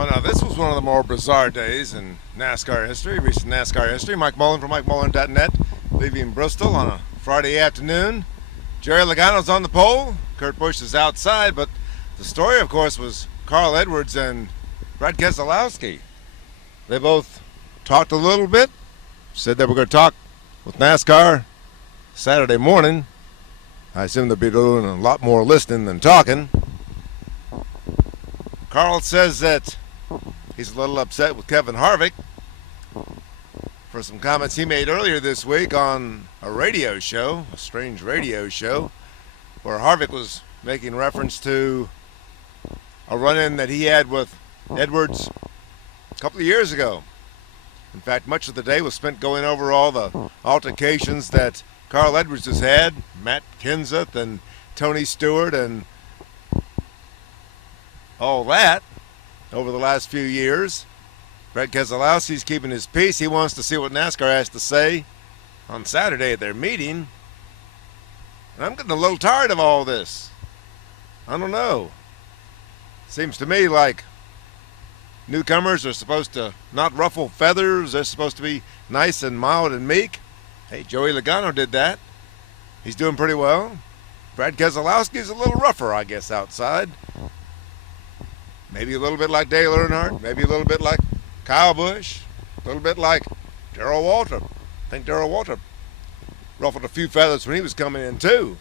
Well, now this was one of the more bizarre days in NASCAR history, recent NASCAR history. Mike Mullen from MikeMullen.net, leaving Bristol on a Friday afternoon. Jerry Logano's on the pole. Kurt Busch is outside, but the story, of course, was Carl Edwards and Brad Keselowski. They both talked a little bit, said they were going to talk with NASCAR Saturday morning. I assume they'll be doing a lot more listening than talking. Carl says that he's a little upset with Kevin Harvick for some comments he made earlier this week on a radio show, a strange radio show, where Harvick was making reference to a run-in that he had with Edwards a couple of years ago. In fact, much of the day was spent going over all the altercations that Carl Edwards has had, Matt Kenseth and Tony Stewart and all that over the last few years. Brad Keselowski's keeping his peace. He wants to see what NASCAR has to say on Saturday at their meeting. And I'm getting a little tired of all this. I don't know. Seems to me like newcomers are supposed to not ruffle feathers. They're supposed to be nice and mild and meek. Hey, Joey Logano did that. He's doing pretty well. Brad Keselowski's a little rougher, I guess, outside. Maybe a little bit like Dale Earnhardt. Maybe a little bit like Kyle Busch. A little bit like Darrell Waltrip. I think Darrell Waltrip ruffled a few feathers when he was coming in, too.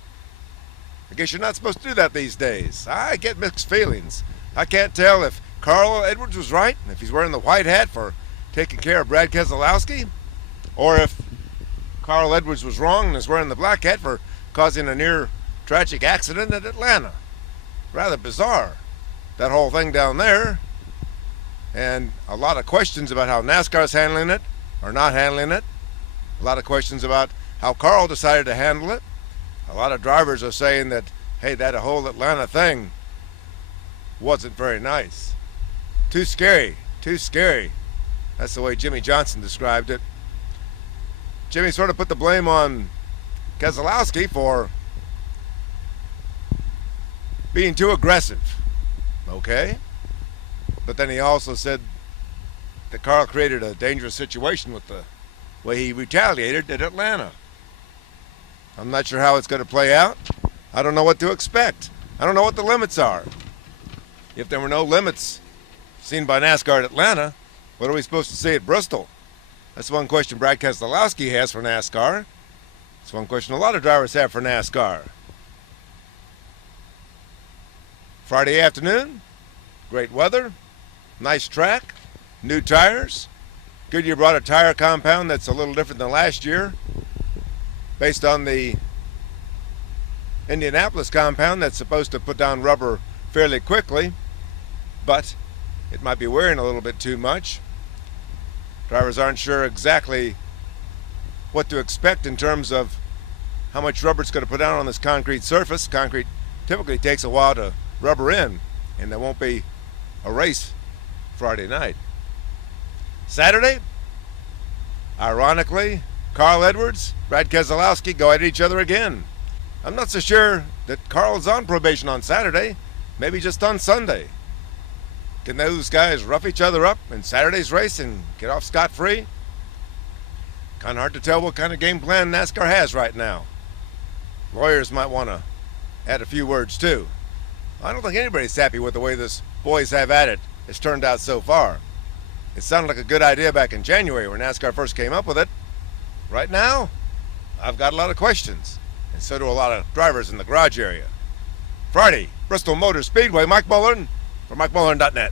I guess you're not supposed to do that these days. I get mixed feelings. I can't tell if Carl Edwards was right, and if he's wearing the white hat for taking care of Brad Keselowski, or if Carl Edwards was wrong and is wearing the black hat for causing a near tragic accident at Atlanta. Rather bizarre, that whole thing down there. And a lot of questions about how NASCAR's handling it or not handling it. A lot of questions about how Carl decided to handle it. A lot of drivers are saying that, hey, that whole Atlanta thing wasn't very nice. Too scary, too scary. That's the way Jimmy Johnson described it. Jimmy sort of put the blame on Keselowski for being too aggressive. Okay? But then he also said that Carl created a dangerous situation with the way he retaliated at Atlanta. I'm not sure how it's going to play out. I don't know what to expect. I don't know what the limits are. If there were no limits seen by NASCAR at Atlanta, what are we supposed to see at Bristol? That's one question Brad Keselowski has for NASCAR. It's one question a lot of drivers have for NASCAR. Friday afternoon, great weather, nice track, new tires. Goodyear brought a tire compound that's a little different than last year, based on the Indianapolis compound that's supposed to put down rubber fairly quickly, but it might be wearing a little bit too much. Drivers aren't sure exactly what to expect in terms of how much rubber it's going to put down on this concrete surface. Concrete typically takes a while to rubber in, and there won't be a race Friday night. Saturday, ironically, Carl Edwards, Brad Keselowski go at each other again. I'm not so sure that Carl's on probation on Saturday, maybe just on Sunday. Can those guys rough each other up in Saturday's race and get off scot-free? Kind of hard to tell what kind of game plan NASCAR has right now. Lawyers might want to add a few words too. I don't think anybody's happy with the way this boys have at it has turned out so far. It sounded like a good idea back in January when NASCAR first came up with it. Right now, I've got a lot of questions, and so do a lot of drivers in the garage area. Friday, Bristol Motor Speedway, Mike Mullen for MikeMullen.net.